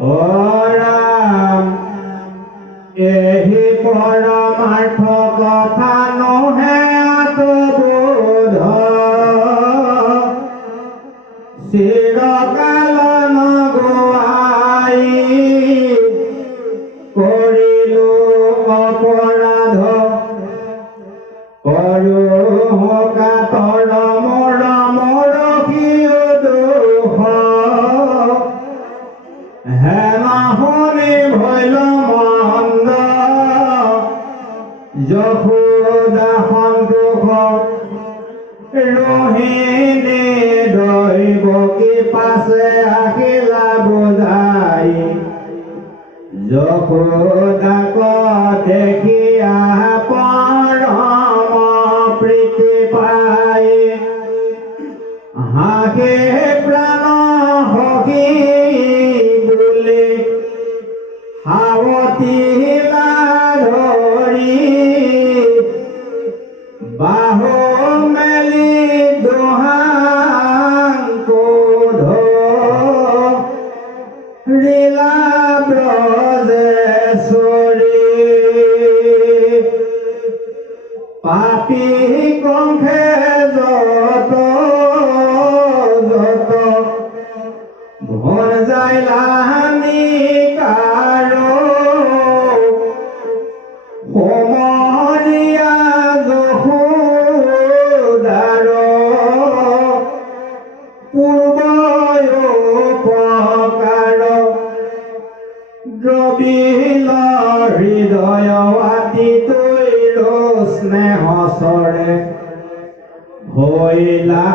ও ৰাম এহি পৰমাৰ্থ কথা নহে আত্মবোধ চিৰকাল নগুৱাই কৰিলো অপৰাধ কৰো কাতৰ মোৰ কিয় দোষ হে নাহনি ভৈল মন্দ যশোদা সন্তোষ ৰোহিণী দৈবকী পাছে আহিলা বুজাই যশোদাক দেখিয়া পৰম প্ৰীতি পাই হাসে প্ৰাণ সখী বুলি সাৱতিলা ধৰি বাহু মেলি দোহাং কোধ লীলা ব্ৰজেশ্বৰী পাপী কংসে যত যত ভৰ যাইলা নিকাৰো সমৰিয়া যশোদাৰ পূৰ্বয়োপকাৰ দ্ৰবিল হৃদয় আতি তৈৰ স্নেহ চৰে হৈলা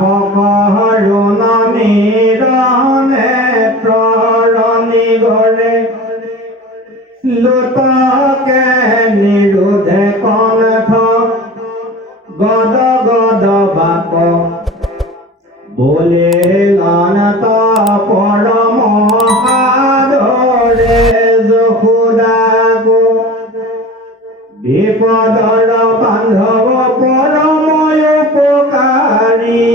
সকৰুণ নিৰনে তৰণি গৰে লোটকে নিৰোধে কণ্ঠ গদ গদ বাক বলিলানত পৰম সাদৰে যশোদাক বিপদৰ বান্ধৱ পৰম উপকাৰী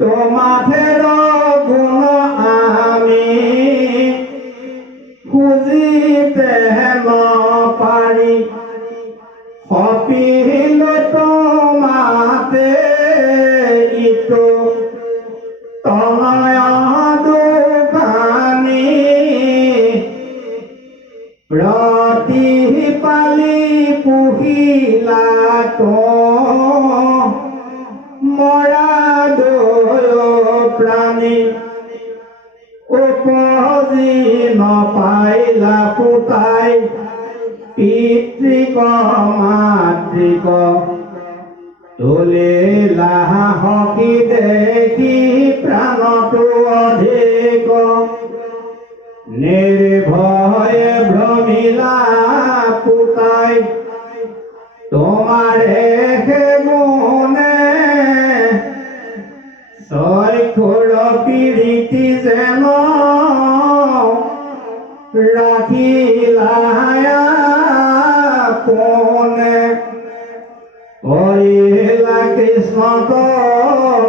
তোমাথেৰ গুণ আমি খুজিতে নপাৰি সপিলো তোমাতে ইটো তনয় দোকানী প্ৰতিপালি পুহিলা তো মৰা দয় প্ৰাণী উপজি নপাইলা পুতাই পিতৃক মাতৃক তুলিলা সখী দেখি প্ৰাণটো অধিক নিৰ্ভয়ে ভ্ৰমিলা পুতাই তোমাৰে হে গুণে চৈখুৰ পীড়িতি যেন ৰাখিলা কোনে কৰিলা কৃষ্ণক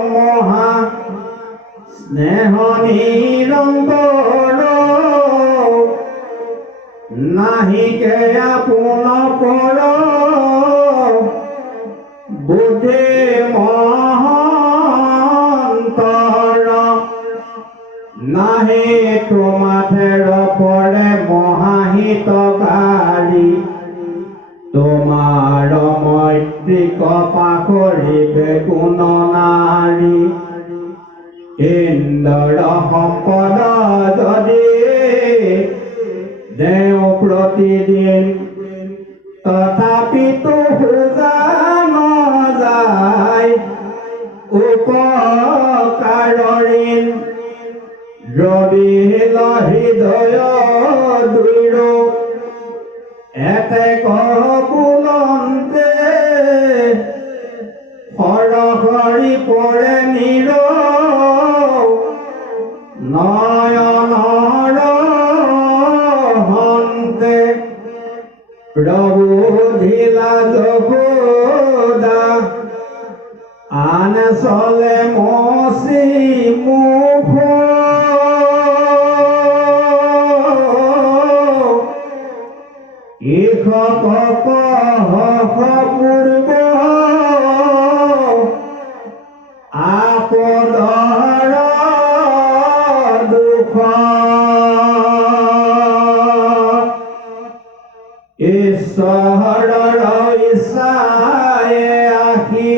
মহা স্নেহ নিৰন্তৰ নাহিকে আপোন পৰ বুদ্ধি মহন্তৰ নাহি তোমাথেৰ পৰে মহাহিতকাৰী তোমাৰ মৈত্ৰীক পাখৰিবে কোন নাৰী ইন্দ্ৰ সম্পদ যদি দেও প্ৰতিদিন তথাপিতো খোজা নযায় উপকাৰীণ দ্ৰবিল হৃদয় দৃঢ় এতে কপুলন্তে সৰসৰি পৰে নিৰ নয়নৰ হন্তে প্ৰভু ধিলা যশোদা আন চলে মচি মুখ পূৰ্ব আপদৰ দুখ ঈশ্বৰৰ ইচ্ছায়ে আহি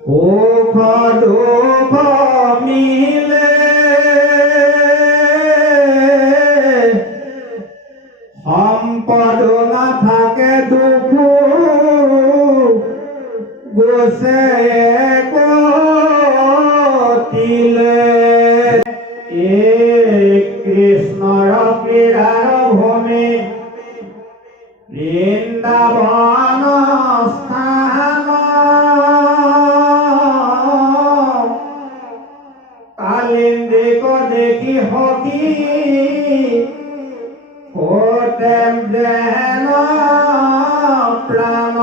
সুখ দুখ মিলে সম্পদ নাথাকে দুখ গোছে কটিলে কৃষ্ণৰ ক্ৰীড়াৰ ভূমি বৃন্দাবন স্থান কালিন্দীক দেখি সখী ওতেম যেন প্ৰাণ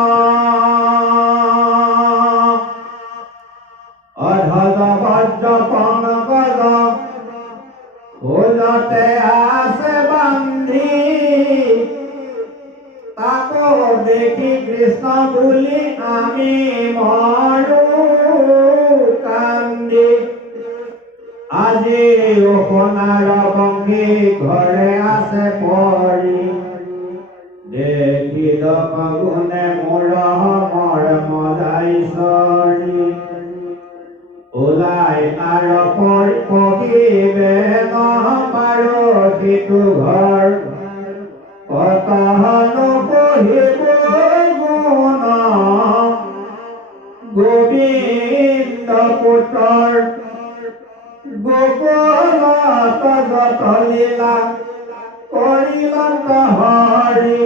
অধজ বজ্ৰ পংকজ খোজতে আছে বান্ধি তাকো দেখি কৃষ্ণ বুলি আমি মৰো কান্দি আজি সোণাৰ বংশী ঘৰে আছে পৰি দেখি দগুণে মোৰ মজাই চৰি ওলাই আৰু পঢ়িবে নপাৰো সিটো ঘৰ কতনো পঢ়িব গুণ গোবিন্দ পুত্ৰৰ গোকুলত যত লীলা কৰিলত হৰি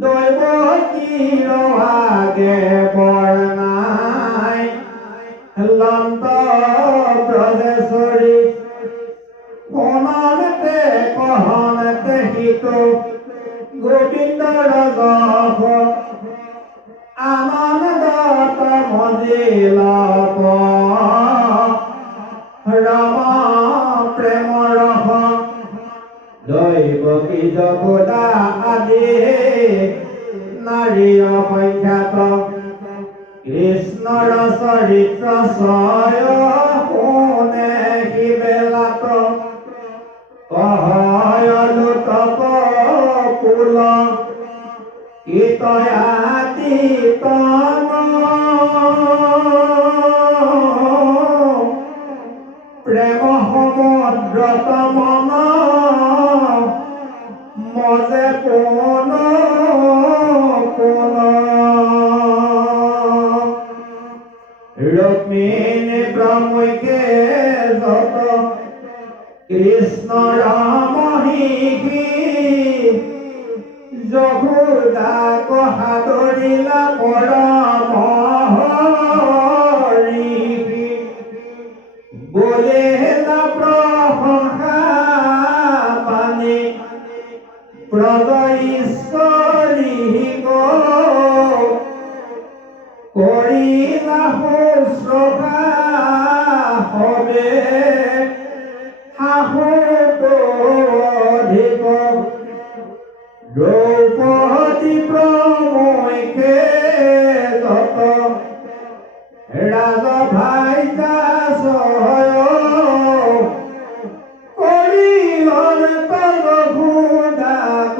দৈৱকীৰ আগে বৰ্ণাই লন্ত ব্ৰজেশ্বৰী কোনতে কহনতে হিতো গোবিন্দৰ যশ আনন্দত মজিল ৰাম প্ৰেম ৰস দৈৱকী যশোদা আদি নাৰী অসংখ্যাত কৃষ্ণৰ চৰিত্ৰ ছয় কোনে সিবেলাত কহয়লো তপ কুল ইতয়াতীতন প্ৰেম সমুদ্ৰত মন মজে কোন কোন ৰুক্মিণী প্ৰমুখে যত কৃষ্ণৰ মহিষী যশোদাক সাদৰিলা পৰম হৰি বলিলা প্ৰশংসা পানী ব্ৰজ ঈশ্বৰী কৰিলা শুশ্ৰূষা হবে শাহুটো অধিক দ্ৰৌপদী প্ৰমুখে যত ৰাজভাইতা সহায় কৰিলৰ তগোদাক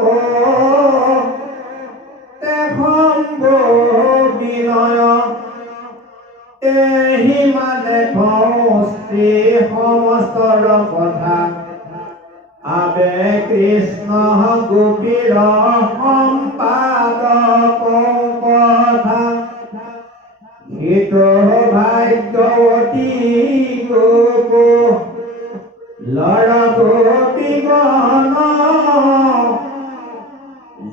তেখম্ব বিনয় এহি মানে স্ত্ৰী সমস্তৰ কথা আবে কৃষ্ণ গোপীৰ সম্পাদক কথা হিত ভাগ্যৱতী গোপ লৰা গোপী গণ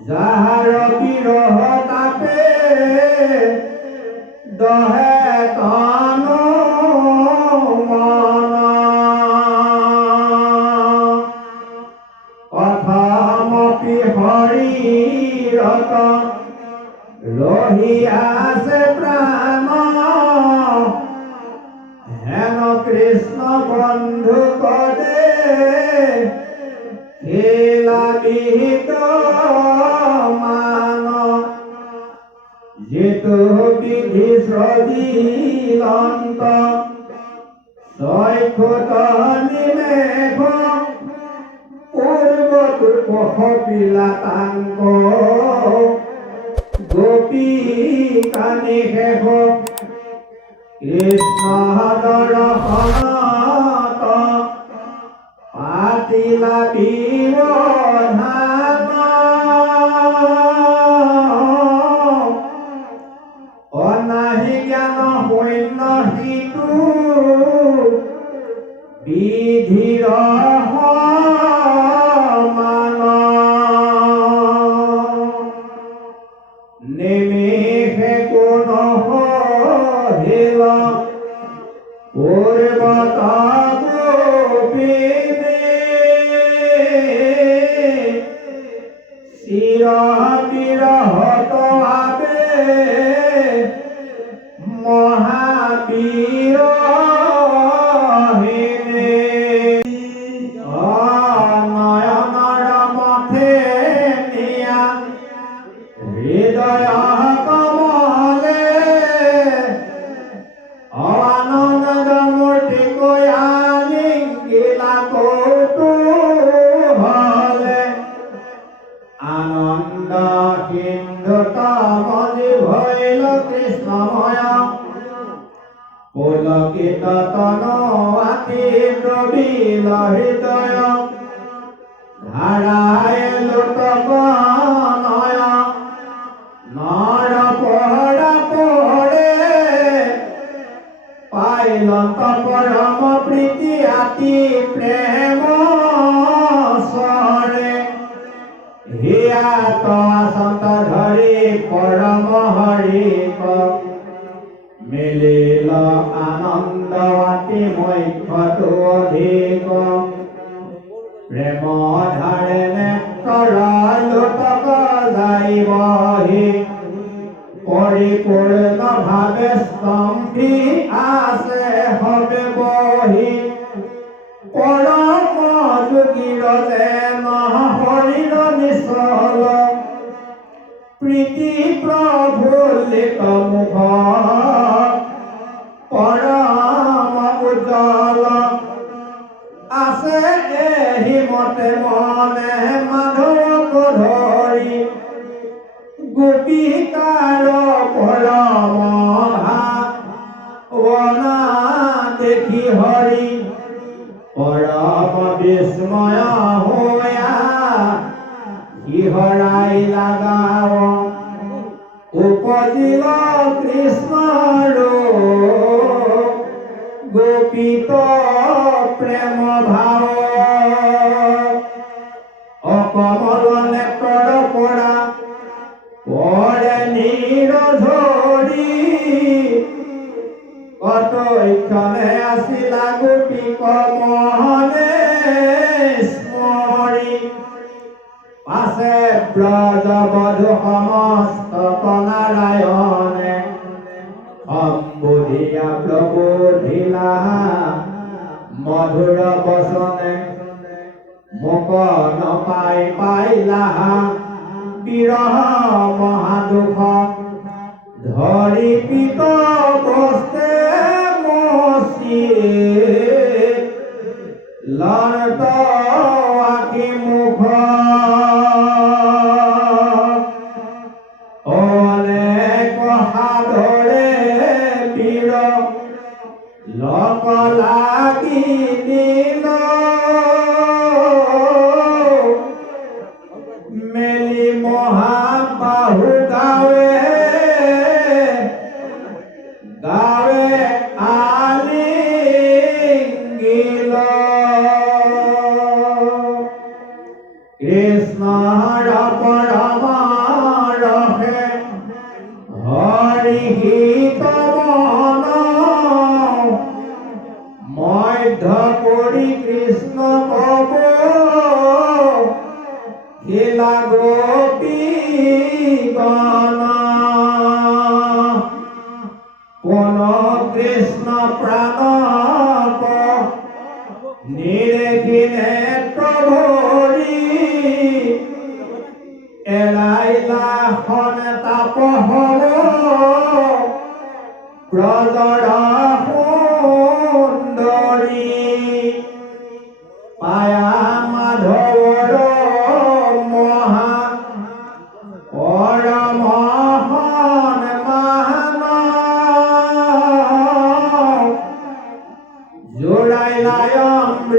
যাহাৰ বিৰহ তাপে দহে তন মন কথমপি হৰিৰত ৰহি আছে প্ৰাণ হেন কৃষ্ণ বন্ধু পদে খেলা বিহিত হেতু বিধি সজিলন্ত সৈক্ষত নিমেঘ পূর্বতু কপিলা তাঙ্ক গোপী কানি শেষ কৃষ্ণ দৰ্শনত পাতিলা বিৱধান অনাহি জ্ঞান শূন্য সিটো বিধিৰ সমান নিমিষে কোন হিল পূৰ্বত গোপিনী চিৰ বিৰহত ভাবে মহাবীৰ নয়নৰ মথে নিয়া হৃদয় কমলে আনন্দ মূৰ্তি কয়ালিংগিলা কৌতূহলে আনন্দ সিন্ধুত মজি ভৈল কৃষ্ণময় পুলকিত তনু আতি দ্ৰবিল হৃদয় ধাৰায় লোটক নয় নৰ পৰা পৰে পাইলত পৰম প্ৰীতি আতি প্ৰেম সৰে হিয়াত আচন্ত ধৰি পৰম হৰিক মিলিল আনন্দ অতি মুখ্যটো অধিক প্ৰেম ধাৰে নেত্ৰৰ লোটক যাইবহি পৰিপূৰ্ণ ভাৱে স্তম্ভি আছে হবে বহি পৰম যোগীৰ যেন শৰীৰ নিচল প্ৰীতি প্ৰফুল্লিত মুখ পৰম উজ্জ্বল আছে এহি মতে মনে মাধৱক ধৰি গোপিকাৰ পৰম ভাৱনা দেখি হৰি পৰম বিস্ময় হোয়া শিহৰাই লাগাও উপজিল কৃষ্ণৰ গোপিত প্ৰেম ভাৱ অকমল নেত্ৰৰ পৰা পৰে নীৰ ঝৰি কতক্ষণে আছিলা গোপীক মনে স্মৰি পাছে ব্ৰজবধূ সমস্ত নাৰায়ণে সম্বোধিয়া প্ৰবোধিলা মধুৰ বচনে মুখ নপাই পাইলা বিৰহ মহাদুখ ধৰি পিত বস্তে মচি লনত আখি মুখ অনেক সাধৰে বীৰ লক লাগি দিল মেলি মহাবাহু গাৱে গাৱে আলিংগিল কৃষ্ণৰ পৰম ৰসে হৰিহিত মন মধ্য কৰি কৃষ্ণ কব শিলা গোপী গণ কোন কৃষ্ণ প্ৰাণক নিৰেখিনে প্ৰভৰি এৰাইলা খন তাপহৰ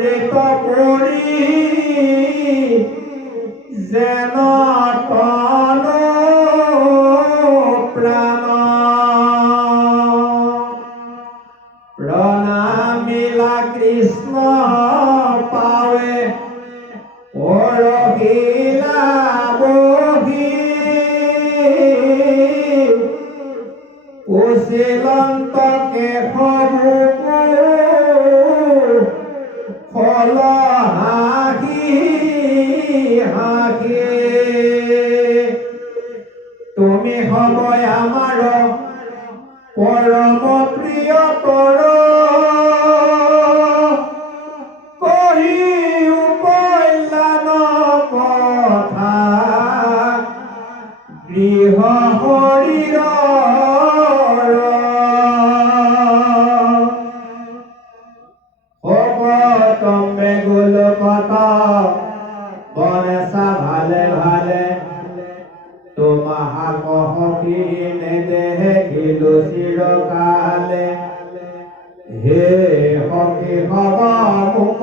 অমৃত পৰি যেন তন প্ৰাণ প্ৰণামিলা কৃষ্ণ পাৱে পৰহিলা বহি কুশিলন্ত কেশবু ফল হাঁহি হাঁহি তুমি হবই আমাৰ পৰম প্ৰিয়তৰ কহিও কল্যাণ কথা গৃহ শৰীৰৰ হ'ব তম্বে গোলকত বনসা ভালে ভালে তোমাহা কহকি নেদেখিলো চিৰকালে হে সখী হব মোক